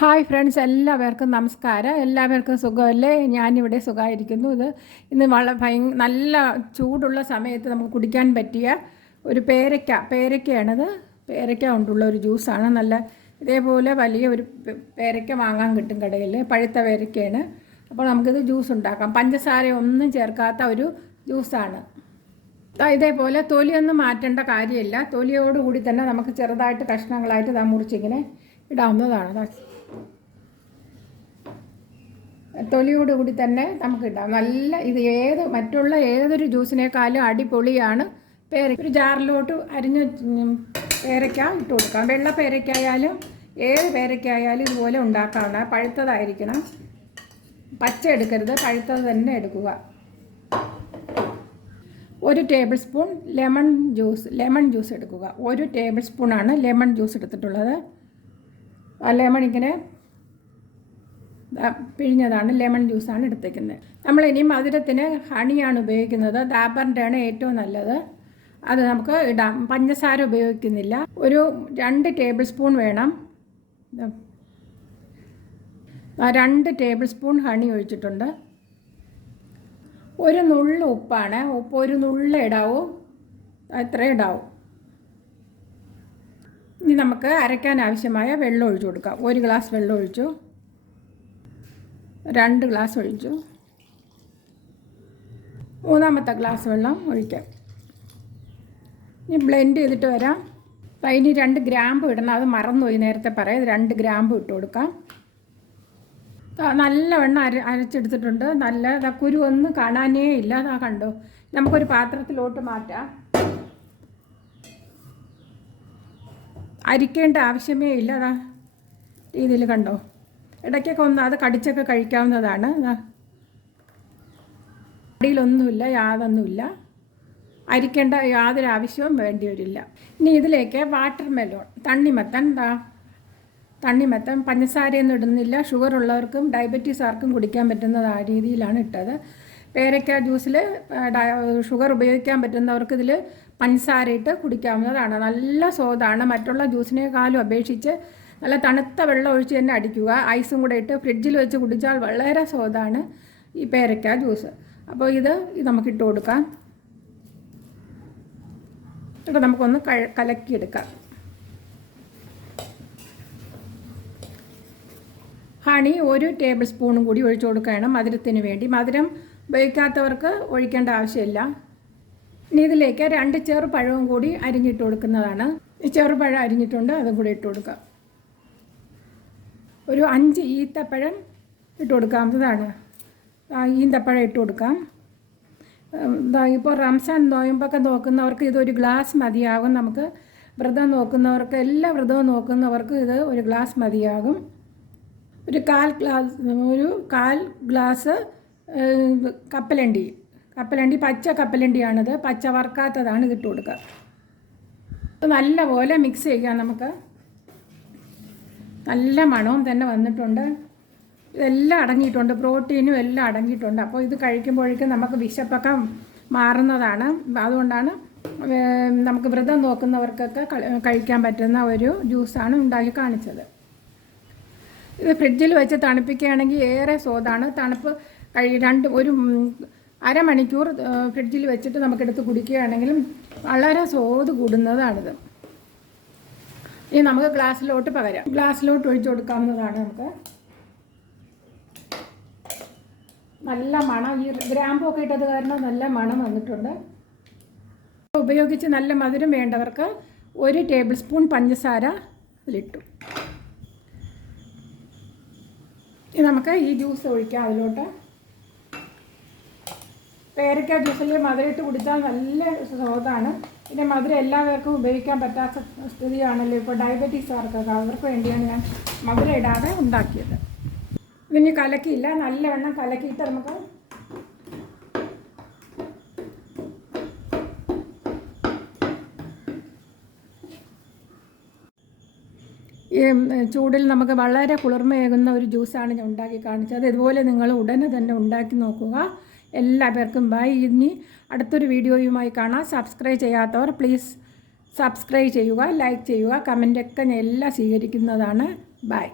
Hi friends, എല്ലാവർക്കും നമസ്കാരം. എല്ലാവർക്കും സുഖമല്ലേ? ഞാനിവിടെ സുഖമായിരിക്കുന്നു. ഇന്ന് നല്ല ചൂടുള്ള സമയത്ത് നമുക്ക് കുടിക്കാൻ പറ്റിയ ഒരു പേരയ്ക്കയാണിത്. പേരയ്ക്ക കൊണ്ടുള്ള ഒരു ജ്യൂസാണ്. ഇതേപോലെ വലിയ ഒരു പേരയ്ക്ക വാങ്ങാൻ കിട്ടും കടയിൽ. പഴുത്ത പേരയ്ക്കയാണ്. അപ്പോൾ നമുക്കിത് ജ്യൂസ് ഉണ്ടാക്കാം. പഞ്ചസാര ഒന്നും ചേർക്കാത്ത ഒരു ജ്യൂസാണ്. ഇതേപോലെ തൊലിയൊന്നും മാറ്റേണ്ട കാര്യമില്ല. തൊലിയോടുകൂടി തന്നെ നമുക്ക് ചെറുതായിട്ട് കഷ്ണങ്ങളായിട്ട് മുറിച്ചിങ്ങനെ ഇടാവുന്നതാണ്. തൊലിയോടുകൂടി തന്നെ നമുക്കിടാം. മറ്റുള്ള ഏതൊരു ജ്യൂസിനേക്കാളും അടിപൊളിയാണ് പേരയ്ക്ക. ഒരു ജാറിലോട്ട് അരിഞ്ഞ പേരയ്ക്ക ഇട്ട് കൊടുക്കാം. വെള്ള പേരയ്ക്കായാലും ഏത് പേരയ്ക്കായാലും ഇതുപോലെ ഉണ്ടാക്കാവുന്ന. പഴുത്തതായിരിക്കണം, പച്ച എടുക്കരുത്, പഴുത്തത് തന്നെ എടുക്കുക. 1 ടേബിൾ സ്പൂൺ ലെമൺ ജ്യൂസ് എടുക്കുക. 1 ടേബിൾ സ്പൂണാണ് ലെമൺ ജ്യൂസ് എടുത്തിട്ടുള്ളത്. ആ ലെമൺ ഇങ്ങനെ പിഴിഞ്ഞതാണ്, ലെമൺ ജ്യൂസാണ് എടുത്തേക്കുന്നത്. നമ്മളിനി മധുരത്തിന് ഹണിയാണ് ഉപയോഗിക്കുന്നത്. ഡാബറിൻ്റെ ആണ് ഏറ്റവും നല്ലത്. അത് നമുക്ക് ഇടാം. പഞ്ചസാര ഉപയോഗിക്കുന്നില്ല. ഒരു 2 ടേബിൾ സ്പൂൺ വേണം. 2 ടേബിൾ സ്പൂൺ ഹണി ഒഴിച്ചിട്ടുണ്ട്. ഒരു നുള്ള് ഉപ്പാണ്. ഉപ്പ് ഒരു നുള്ള് ഇടാവൂ, അത്ര ഇടാവൂ. ഇനി നമുക്ക് അരയ്ക്കാൻ ആവശ്യമായ വെള്ളം ഒഴിച്ചു കൊടുക്കാം. 1 ഗ്ലാസ് വെള്ളം ഒഴിച്ചു, 2 ഗ്ലാസ് ഒഴിച്ചു, 3ാമത്തെ ഗ്ലാസ് വെള്ളം ഒഴിക്കാം. ഇനി ബ്ലെൻഡ് ചെയ്തിട്ട് വരാം. ഇനി 2 ഗ്രാമ്പ് ഇടണം. അത് മറന്നുപോയി നേരത്തെ പറയാം. 2 ഗ്രാമ്പ് ഇട്ട് കൊടുക്കാം. നല്ലവണ്ണം അരച്ചെടുത്തിട്ടുണ്ട്. കുരു ഒന്നും കാണാനേ ഇല്ല. കണ്ടോ? നമുക്കൊരു പാത്രത്തിലോട്ട് മാറ്റാം. അരിക്കേണ്ട ആവശ്യമേ ഇല്ല. രീതിയിൽ കണ്ടോ? ഇടയ്ക്കൊക്കെ അത് കടിച്ചൊക്കെ കഴിക്കാവുന്നതാണ്. അടിയിലൊന്നുമില്ല, യാതൊന്നുമില്ല. അരിക്കേണ്ട യാതൊരു ആവശ്യവും വേണ്ടി വരില്ല. ഇനി ഇതിലേക്ക് തണ്ണിമത്തൻ പഞ്ചസാരയൊന്നും ഇടുന്നില്ല. ഷുഗർ ഉള്ളവർക്കും ഡയബറ്റീസുകാർക്കും കുടിക്കാൻ പറ്റുന്നത് ആ രീതിയിലാണ് ഇട്ടത്. പേരയ്ക്ക ജ്യൂസിൽ ഷുഗർ ഉപയോഗിക്കാൻ പറ്റുന്നവർക്ക് ഇതിൽ പഞ്ചസാര ഇട്ട് കുടിക്കാവുന്നതാണ്. നല്ല സ്വാദാണ്. മറ്റുള്ള ജ്യൂസിനേക്കാളും അപേക്ഷിച്ച് നല്ല തണുത്ത വെള്ളം ഒഴിച്ച് തന്നെ അടിക്കുക. ഐസും കൂടെ ഇട്ട് ഫ്രിഡ്ജിൽ വെച്ച് കുടിച്ചാൽ വളരെ സ്വാദാണ് ഈ പേരയ്ക്ക ജ്യൂസ്. അപ്പോൾ ഇത് നമുക്കിട്ട് കൊടുക്കാം. ഇതൊക്കെ നമുക്കൊന്ന് കലക്കിയെടുക്കാം. ഹണി 1 ടേബിൾ സ്പൂണും കൂടി ഒഴിച്ചു കൊടുക്കുകയാണ് മധുരത്തിന് വേണ്ടി. മധുരം ഉപയോഗിക്കാത്തവർക്ക് ഒഴിക്കേണ്ട ആവശ്യമില്ല. ഇനി ഇതിലേക്ക് 2 ചെറുപഴവും കൂടി അരിഞ്ഞിട്ട് കൊടുക്കുന്നതാണ്. ഈ ചെറുപഴം അരിഞ്ഞിട്ടുണ്ട്, അതും കൂടി ഇട്ട് കൊടുക്കാം. ഒരു 5 ഈത്തപ്പഴം ഇട്ട് കൊടുക്കാവുന്നതാണ്. ഈന്തപ്പഴം ഇട്ട് കൊടുക്കാം. ഇപ്പോൾ റംസാൻ നോയമ്പൊക്കെ നോക്കുന്നവർക്ക് ഇതൊരു ഗ്ലാസ് മതിയാകും. നമുക്ക് വ്രതം നോക്കുന്നവർക്ക്, എല്ലാ വ്രതവും നോക്കുന്നവർക്ക് ഇത് 1 ഗ്ലാസ് മതിയാകും. ഒരു കാൽ ഗ്ലാസ് കപ്പലണ്ടി പച്ച കപ്പലണ്ടിയാണിത്. പച്ച വറുക്കാത്തതാണ്. ഇതിട്ട് കൊടുക്കുക. നല്ലപോലെ മിക്സ് ചെയ്യാം. നമുക്ക് നല്ല മണവും തന്നെ വന്നിട്ടുണ്ട്. ഇതെല്ലാം അടങ്ങിയിട്ടുണ്ട്, പ്രോട്ടീനും എല്ലാം അടങ്ങിയിട്ടുണ്ട്. അപ്പോൾ ഇത് കഴിക്കുമ്പോഴേക്കും നമുക്ക് വിശപ്പൊക്കെ മാറുന്നതാണ്. അതുകൊണ്ടാണ് നമുക്ക് വ്രതം നോക്കുന്നവർക്കൊക്കെ കഴിക്കാൻ പറ്റുന്ന ഒരു ജ്യൂസാണ് ഉണ്ടാക്കി കാണിച്ചത്. ഇത് ഫ്രിഡ്ജിൽ വെച്ച് തണുപ്പിക്കുകയാണെങ്കിൽ ഏറെ സ്വാദാണ്. ഒരു അരമണിക്കൂർ ഫ്രിഡ്ജിൽ വെച്ചിട്ട് നമുക്കെടുത്ത് കുടിക്കുകയാണെങ്കിലും വളരെ സ്വാദ് കൂടുന്നതാണിത്. ഇനി നമുക്ക് ഗ്ലാസ്സിലോട്ട് ഒഴിച്ചു കൊടുക്കാവുന്നതാണ്. നമുക്ക് നല്ല മണം, ഈ ഗ്രാമ്പൊക്കെ ഇട്ടത് കാരണം നല്ല മണം വന്നിട്ടുണ്ട്. ഉപയോഗിച്ച് നല്ല മധുരം വേണ്ടവർക്ക് 1 ടേബിൾ സ്പൂൺ പഞ്ചസാര അതിലിട്ടു. ഇനി നമുക്ക് ഈ ജ്യൂസ് ഒഴിക്കാം അതിലോട്ട്. പേരയ്ക്ക ജ്യൂസിൽ മധുരം ഇട്ട് കുടിച്ചാൽ നല്ല സ്വാദാണ്. പിന്നെ മധുരം എല്ലാവർക്കും ഉപയോഗിക്കാൻ പറ്റാത്ത സ്ഥിതിയാണല്ലോ ഇപ്പോൾ ഡയബറ്റീസുകാർക്കൊക്കെ. അവർക്ക് വേണ്ടിയാണ് ഞാൻ മധുരം ഇടാതെ ഉണ്ടാക്കിയത്. ഇതിന് കലക്കിയില്ല, നല്ലവണ്ണം കലക്കിയിട്ട് നമുക്ക് ഈ ചൂടിൽ നമുക്ക് വളരെ കുളിർമയേകുന്ന ഒരു ജ്യൂസാണ് ഞാൻ ഉണ്ടാക്കി കാണിച്ചത്. ഇതുപോലെ നിങ്ങൾ ഉടനെ തന്നെ ഉണ്ടാക്കി നോക്കുക. എല്ലാവർക്കും ബൈ. ഇനി അടുത്തൊരു വീഡിയോയുമായി കാണാം. സബ്സ്ക്രൈബ് ചെയ്യാത്തവർ പ്ലീസ് സബ്സ്ക്രൈബ് ചെയ്യുക, ലൈക്ക് ചെയ്യുക, കമൻ്റൊക്കെ ഞാൻ എല്ലാം സ്വീകരിക്കുന്നതാണ്. ബൈ.